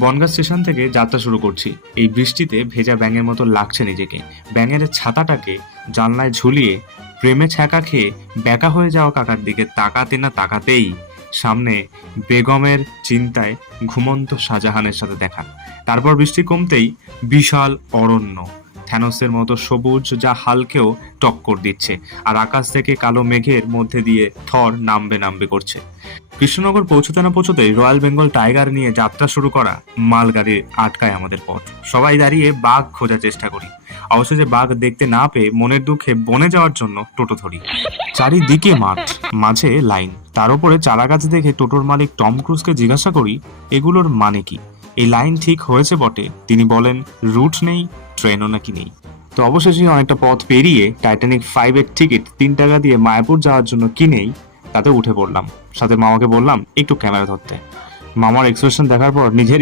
Bongaon station থেকে যাত্রা শুরু করছি। এই বৃষ্টিতে ভেজা ব্যাঙের মতো লাগছে নিজেকে। ব্যাঙের ছাতাটাকে জানলায় ঝুলিয়ে প্রেমে ছ্যাঁকা খেয়ে ব্যাকা হয়ে যাওয়া কাকার দিকে তাকাতে না তাকাতেই সামনে বেগমের চিন্তায় ঘুমন্ত শাহজাহানের সাথে দেখা। তারপর বৃষ্টি কমতেই বিশাল অরণ্য, থ্যানোসের মতো সবুজ, যা হালকেও টক্কর দিচ্ছে, আর আকাশ থেকে কালো মেঘের মধ্যে দিয়ে থর নামবে নামবে করছে। কৃষ্ণনগর পৌঁছতে না পৌঁছতেই রয়্যাল বেঙ্গল টাইগার নিয়ে যাত্রা শুরু করা মালগাড়ি আটকায় আমাদের পথ। সবাই দাঁড়িয়ে বাঘ খোঁজার চেষ্টা করি। অবশেষে বাঘ দেখতে না পেয়ে মনের দুঃখে বনে যাওয়ার জন্য টোটো ধরি। চারিদিকে মাঠ, মাঝে লাইন, তার উপরে চারাগাছ দেখে টোটোর মালিক টম ক্রুজকে জিজ্ঞাসা করি এগুলোর মানে কি। এই লাইন ঠিক হয়েছে বটে, তিনি বলেন রুট নেই, ট্রেনও নাকি নেই। তো অবশেষে অনেকটা পথ পেরিয়ে টাইটানিক 5-এর টিকিট 3 টাকা দিয়ে মায়াপুর যাওয়ার জন্য কিনেই তাতে উঠে পড়লাম। সাথে মামাকে বললাম একটু ক্যামেরা ধরতে। মামার এক্সপ্রেশন দেখার পর নিজের